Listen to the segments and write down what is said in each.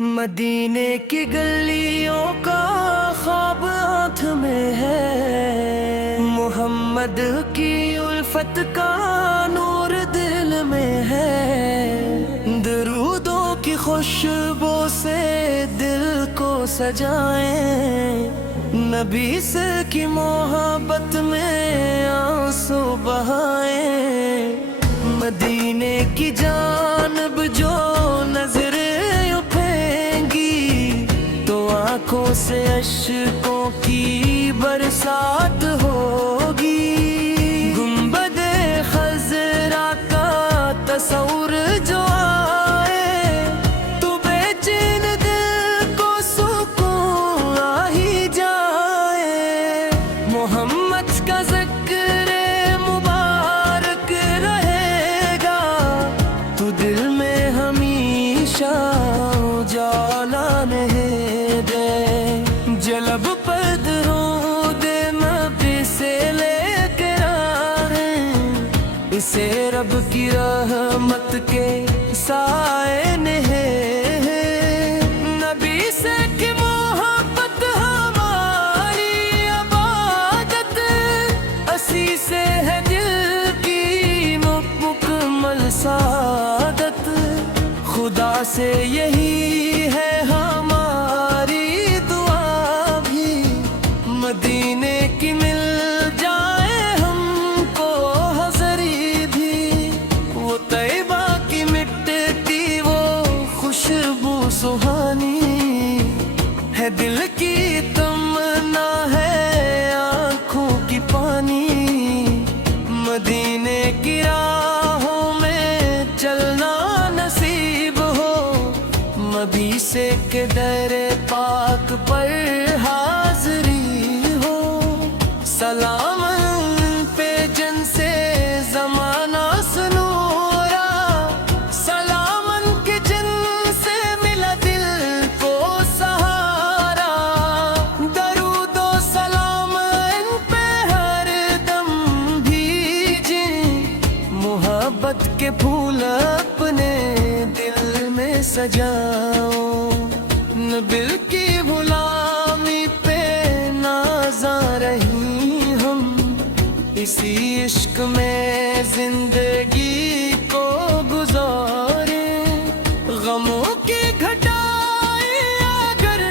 مدینے کی گلیوں کا خواب آنکھ میں ہے، محمد کی الفت کا نور دل میں ہے، درودوں کی خوشبو سے دل کو سجائیں، نبی سے کی محبت میں آنسو بہائیں، مدینے کی جانب جو نظریں آنکھوں سے اشکوں کی برسات ہوگی، گنبد خضرا کا تصور جو آئے تو بے چین دل کو سکون آ ہی جائے، محمد کا ذکر مبارک رہے گا تو دل میں ہمیشہ اجالا رہے، جلب پر درود نبی سے لے کر آئیں، اسے رب کی رحمت کے سائے ہیں، نبی سے کی محبت ہماری عبادت، اسی سے ہے دل کی مکمل سعادت، خدا سے یہی ہے مدینے کی مل جائے ہم کو حضری بھی، وہ طیبہ کی مٹی وہ خوشبو سہانی ہے، دل کی تمنا ہے آنکھوں کی پانی، مدینے کی راہوں میں چلنا نصیب ہو، مبی سے کے در پاک پر حاضری، سلام پہ جن سے زمانہ سنورا، سلام کے جن سے ملا دل کو سہارا، درود و سلام ان پہ ہر دم بھیجیں، محبت کے پھول اپنے دل میں سجاؤ، نبی کی غلامی پہ نازاں رہی ہم، اسی عشق میں زندگی کو گزاریں، غموں کی گھٹائیں اگر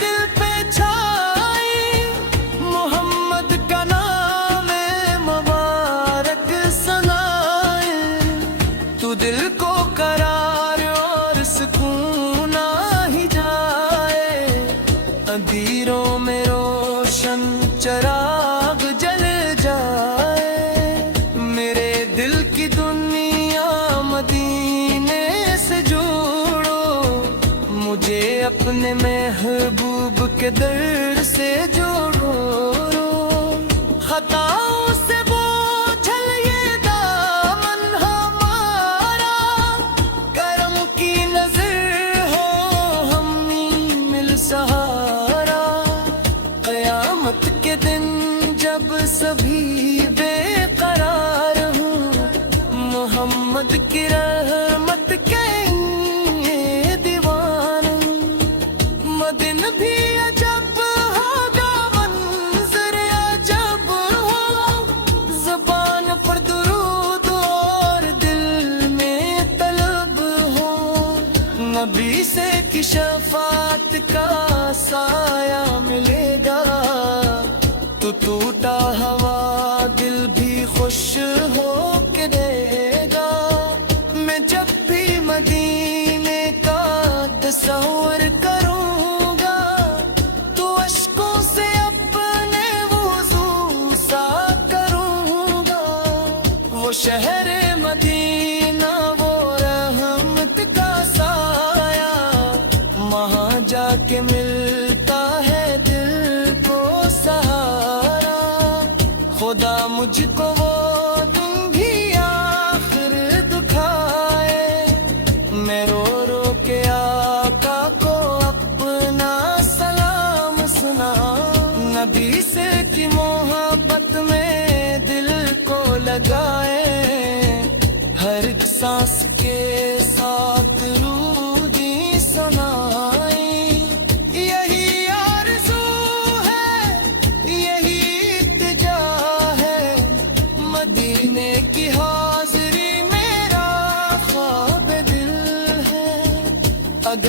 دل پہ چھائیں، محمد کا نام مبارک سنائیں، تو دل کو قرار اور سکون آ ہی جائے، اندھیروں میں روشن چراغ جل جائے، میرے دل کی دنیا مدینے سے جوڑو، مجھے اپنے محبوب کے در سے جوڑو، خطاؤں سے بوجھل یہ دامن ہمارا، کرم کی نظر ہو ہم مل سہارا، قیامت کے دن جب سبھی بے قرار ہوں، محمد کی رحمت کے یہ دیوان، مدن بھی عجب ہوگا منظر عجب ہو، زبان پر درود اور دل میں طلب ہو، نبی سے کی شفاعت کا سایہ ملے گا، تو ٹوٹا ہوا دل بھی خوش ہو کے رہے گا، میں جب بھی مدینے کا تصور کروں گا تو اشکوں سے اپنے وضو سا کروں گا، وہ شہر مدینہ وہ رحمت کا سایہ، وہاں جا کے ملتا ہے دل کو سہارا، خدا مجھ کو وہ دن بھی آخر دکھائے، میں رو رو کے آقا کو اپنا سلام سناؤں، نبی سے کی محبت میں دل کو لگائے، ہر سانس کے ساتھ رودی سنا